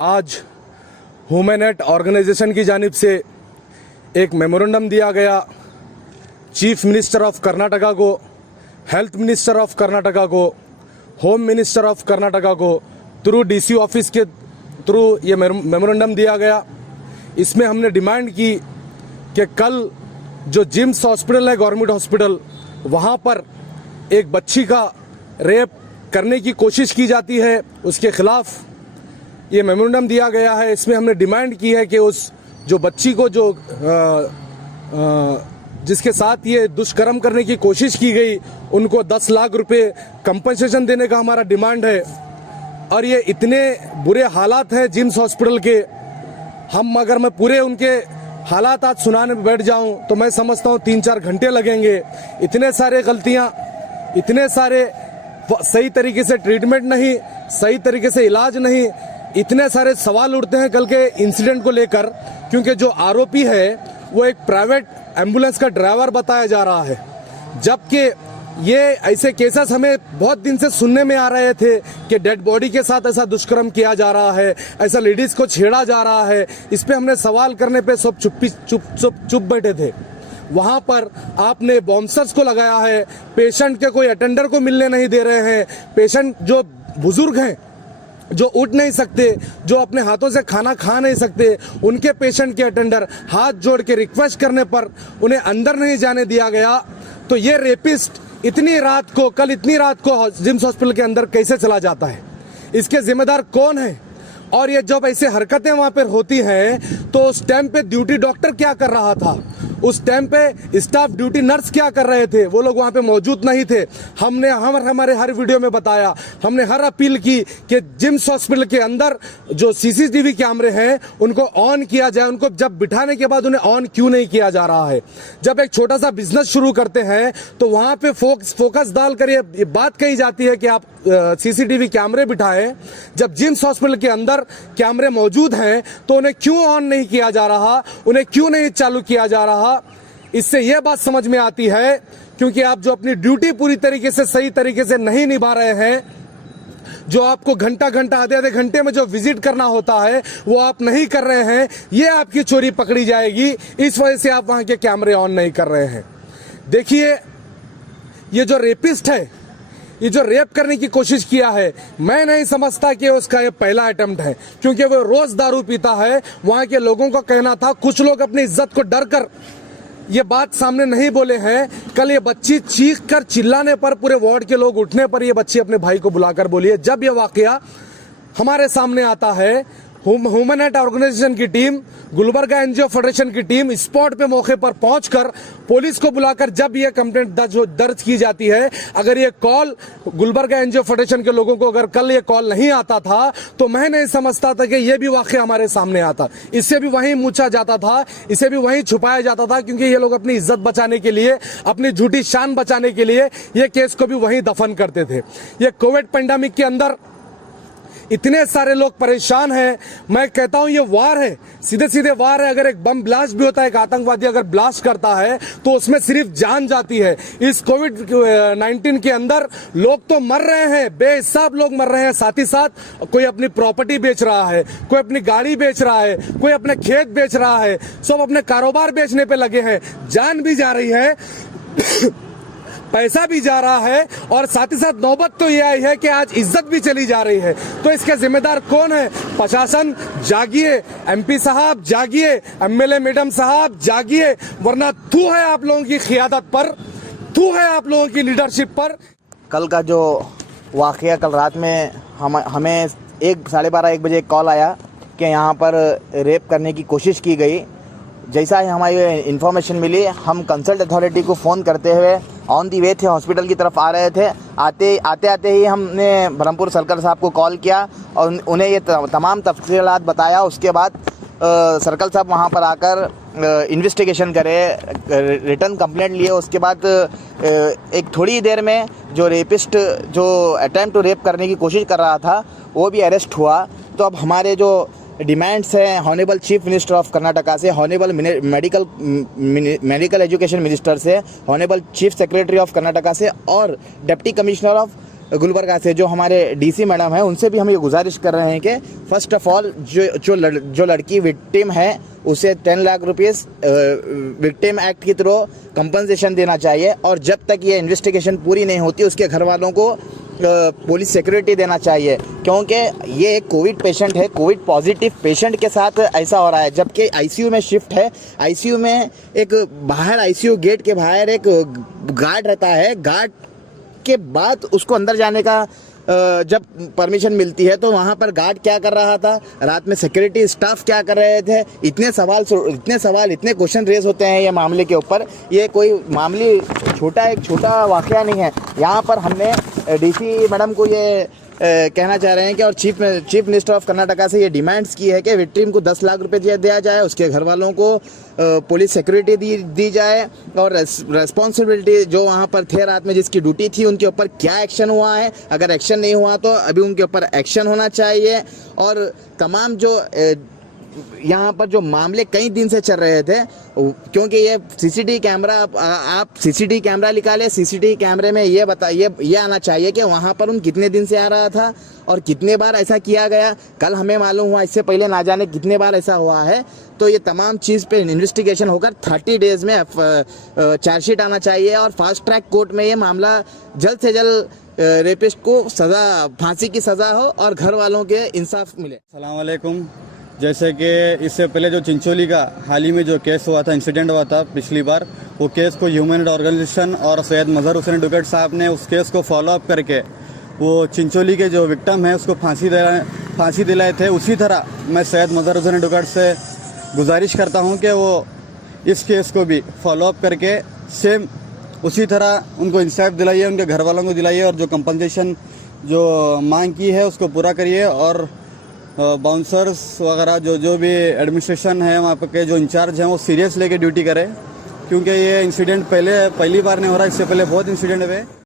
आज ह्यूमनेट ऑर्गेनाइजेशन की जानिब से एक मेमोरेंडम दिया गया चीफ मिनिस्टर ऑफ कर्नाटका को, हेल्थ मिनिस्टर ऑफ कर्नाटका को, होम मिनिस्टर ऑफ कर्नाटका को थ्रू डीसी ऑफिस के थ्रू ये मेमोरेंडम दिया गया। इसमें हमने डिमांड की कि कल जो जिम्स हॉस्पिटल है गवर्नमेंट हॉस्पिटल, वहाँ पर एक बच्ची का रेप करने की कोशिश की जाती है, उसके खिलाफ ये मेमोरेंडम दिया गया है। इसमें हमने डिमांड की है कि उस जो बच्ची को जो जिसके साथ ये दुष्कर्म करने की कोशिश की गई, उनको 10 लाख रुपए कंपनसेशन देने का हमारा डिमांड है। और ये इतने बुरे हालात हैं जिम्स हॉस्पिटल के, अगर मैं पूरे उनके हालात आज सुनाने में बैठ जाऊं तो मैं समझता हूं 3-4 घंटे लगेंगे। इतने सारे गलतियां, इतने सारे सही तरीके से ट्रीटमेंट नहीं, सही तरीके से इलाज नहीं, इतने सारे सवाल उठते हैं कल के इंसिडेंट को लेकर। क्योंकि जो आरोपी है वो एक प्राइवेट एम्बुलेंस का ड्राइवर बताया जा रहा है, जबकि ये ऐसे केसेस हमें बहुत दिन से सुनने में आ रहे थे कि डेड बॉडी के साथ ऐसा दुष्कर्म किया जा रहा है, ऐसा लेडीज को छेड़ा जा रहा है। इस पे हमने सवाल करने पे सब चुप बैठे थे। वहां पर आपने बॉम्बर्स को लगाया है, पेशेंट के कोई अटेंडर को मिलने नहीं दे रहे हैं। पेशेंट जो बुजुर्ग हैं, जो उठ नहीं सकते, जो अपने हाथों से खाना खा नहीं सकते, उनके पेशेंट के अटेंडर हाथ जोड़ के रिक्वेस्ट करने पर उन्हें अंदर नहीं जाने दिया गया। तो ये रेपिस्ट इतनी रात को, कल इतनी रात को जिम्स हॉस्पिटल के अंदर कैसे चला जाता है? इसके जिम्मेदार कौन है? और ये जब ऐसे हरकतें वहां पर होती हैं तो उस टाइम पे ड्यूटी डॉक्टर क्या कर रहा था? उस टाइम पे स्टाफ ड्यूटी नर्स क्या कर रहे थे? वो लोग वहां पे मौजूद नहीं थे। हमारे हर वीडियो में बताया, हमने हर अपील की कि जिम्स हॉस्पिटल के अंदर जो सीसीटीवी कैमरे हैं उनको ऑन किया जाए। उनको जब बिठाने के बाद उन्हें ऑन क्यों नहीं किया जा रहा है? जब एक छोटा सा बिजनेस शुरू करते हैं तो वहां पे फोकस डालकर ये बात कही जाती है कि आप सीसीटीवी कैमरे बिठाएं। जब जिम्स हॉस्पिटल के अंदर कैमरे मौजूद हैं तो उन्हें क्यों ऑन नहीं किया जा रहा, उन्हें क्यों नहीं चालू किया जा रहा? इससे यह बात समझ में आती है क्योंकि आप जो अपनी ड्यूटी पूरी तरीके से सही तरीके से नहीं निभा रहे हैं, जो आपको घंटा आधे घंटे में जो विजिट करना होता है वो आप नहीं कर रहे हैं, ये आपकी चोरी पकड़ी जाएगी। इस वजह से आप वहां के कैमरे ऑन नहीं कर रहे हैं। देखिए, ये जो रेपिस्ट है, ये जो रेप करने की कोशिश किया है, मैं नहीं समझता कि उसका ये पहला अटेम्प्ट है, क्योंकि वो रोज दारू पीता है। वहां के लोगों का कहना था, कुछ लोग अपनी इज्जत को डर कर ये बात सामने नहीं बोले हैं। कल ये बच्ची चीख कर चिल्लाने पर, पूरे वार्ड के लोग उठने पर ये बच्ची अपने भाई को बुलाकर बोली है। जब ये वाकया हमारे सामने आता है, ह्यूमनेट ऑर्गेनाइजेशन की टीम, गुलबर्गा एनजीओ फेडरेशन की टीम स्पॉट पे मौके पर पहुंचकर पुलिस को बुलाकर जब ये कंप्लेंट दर्ज की जाती है, अगर ये कॉल गुलबर्गा एनजीओ फेडरेशन के लोगों को अगर कल ये कॉल नहीं आता था तो मैं नहीं समझता था कि ये भी वाकया हमारे सामने आता। इससे भी वहीं मूछा जाता था, इसे भी वहीं छुपाया जाता था, क्योंकि ये लोग अपनी इज्जत बचाने के लिए, अपनी झूठी शान बचाने के लिए ये केस को भी वहीं दफन करते थे। ये कोविड पेंडेमिक के अंदर इतने सारे लोग परेशान हैं। मैं कहता हूं ये वार है, सीधे वार है। अगर एक बम ब्लास्ट भी होता है, एक आतंकवादी अगर ब्लास्ट करता है तो उसमें सिर्फ जान जाती है। इस कोविड-19 के अंदर लोग तो मर रहे हैं, बेहिसाब लोग मर रहे हैं। साथ ही साथ कोई अपनी प्रॉपर्टी बेच रहा है, कोई अपनी गाड़ी बेच रहा है, कोई अपने खेत बेच रहा है, सब अपने कारोबार बेचने पे लगे हैं। जान भी जा रही है, पैसा भी जा रहा है, और साथ ही साथ नौबत तो ये आई है कि आज इज्जत भी चली जा रही है। तो इसके जिम्मेदार कौन है? प्रशासन जागिए, एमपी साहब जागिए, एमएलए मैडम साहब जागिए, वरना थू है आप लोगों की क़ियादत पर, थू है आप लोगों की लीडरशिप पर। कल का जो वाक़या, कल रात में हमें 12:30-1 बजे कॉल आया कि यहाँ पर रेप करने की कोशिश की गई। जैसा ही हमारी इन्फॉर्मेशन मिली, हम कंसल्ट अथॉरिटी को फ़ोन करते हुए ऑन दी वे थे, हॉस्पिटल की तरफ आ रहे थे। आते ही हमने ब्रह्मपुर सर्कल साहब को कॉल किया और उन्हें ये तमाम तफसीलात बताया। उसके बाद सर्कल साहब वहाँ पर आकर इन्वेस्टिगेशन करे, रिटर्न कंप्लेंट लिए। उसके बाद एक थोड़ी देर में जो रेपिस्ट, जो अटेम्प्ट टू रेप करने की कोशिश कर रहा था, वो भी अरेस्ट हुआ। तो अब हमारे जो डिमांड्स हैं honourable chief minister of Karnataka से, हॉनेबल मेडिकल एजुकेशन मिनिस्टर से, honourable chief secretary of Karnataka से और डिप्टी कमिश्नर ऑफ गुलबर्गा से जो हमारे डीसी मैडम है उनसे भी हम ये गुजारिश कर रहे हैं कि फर्स्ट ऑफ ऑल जो लड़की विक्टिम है उसे 10 लाख रुपीस विक्टिम एक्ट की तरह कंपनसेशन देना चाहिए, और जब तक ये इन्वेस्टिगेशन पूरी नहीं होती उसके घर वालों को पुलिस सिक्योरिटी देना चाहिए, क्योंकि ये एक कोविड पेशेंट है, कोविड पॉजिटिव पेशेंट के साथ ऐसा हो रहा है। जबकि आईसीयू में शिफ्ट है, आईसीयू में एक बाहर आईसीयू गेट के बाहर एक गार्ड रहता है, गार्ड के बाद उसको अंदर जाने का जब परमिशन मिलती है तो वहाँ पर गार्ड क्या कर रहा था, रात में सिक्योरिटी स्टाफ क्या कर रहे थे, इतने सवाल इतने क्वेश्चन रेज होते हैं ये मामले के ऊपर। ये कोई मामले एक छोटा वाकया नहीं है। यहाँ पर हमने डीसी मैडम को ये कहना चाह रहे हैं कि और चीफ मिनिस्टर ऑफ कर्नाटका से ये डिमांड्स की है कि विक्टिम को 10 लाख रुपए दिया जाए, उसके घर वालों को पुलिस सिक्योरिटी दी जाए, और रेस्पॉन्सिबिलिटी जो वहाँ पर थे रात में जिसकी ड्यूटी थी उनके ऊपर क्या एक्शन हुआ है, अगर एक्शन नहीं हुआ तो अभी उनके ऊपर एक्शन होना चाहिए। और तमाम जो यहाँ पर जो मामले कई दिन से चल रहे थे, क्योंकि ये सीसीटीवी कैमरा, आप सीसीटीवी कैमरा निकाले, सीसीटीवी कैमरे में ये आना चाहिए कि वहाँ पर उन कितने दिन से आ रहा था और कितने बार ऐसा किया गया। कल हमें मालूम हुआ, इससे पहले ना जाने कितने बार ऐसा हुआ है। तो ये तमाम चीज़ पे इन्वेस्टिगेशन होकर 30 डेज में चार्जशीट आना चाहिए, और फास्ट ट्रैक कोर्ट में ये मामला जल्द से जल्द रेपिस्ट को फांसी की सज़ा हो और घर वालों के इंसाफ मिले। अस्सलाम वालेकुम। जैसे कि इससे पहले जो चिंचोली का हाल ही में जो केस हुआ था, इंसिडेंट हुआ था पिछली बार, वो केस को ह्यूमन राइट ऑर्गेनाइजेशन और सैयद मजहर हुसैन एडवोकेट साहब ने उस केस को फॉलो अप करके वो चिंचोली के जो विक्टिम है उसको फांसी दिलाए थे। उसी तरह मैं सैयद मजहर हुसैन एडवोकेट से गुजारिश करता हूँ कि वो इस केस को भी फॉलो अप करके सेम उसी तरह उनको इंसाफ दिलाइए, उनके घर वालों को दिलाइए, और जो कंपनसेशन जो मांग की है उसको पूरा करिए। और बाउंसर्स वगैरह जो भी एडमिनिस्ट्रेशन है वहाँ के जो इंचार्ज हैं वो सीरियस लेके ड्यूटी करें, क्योंकि ये इंसिडेंट पहली बार नहीं हो रहा, इससे पहले बहुत इंसिडेंट हुए।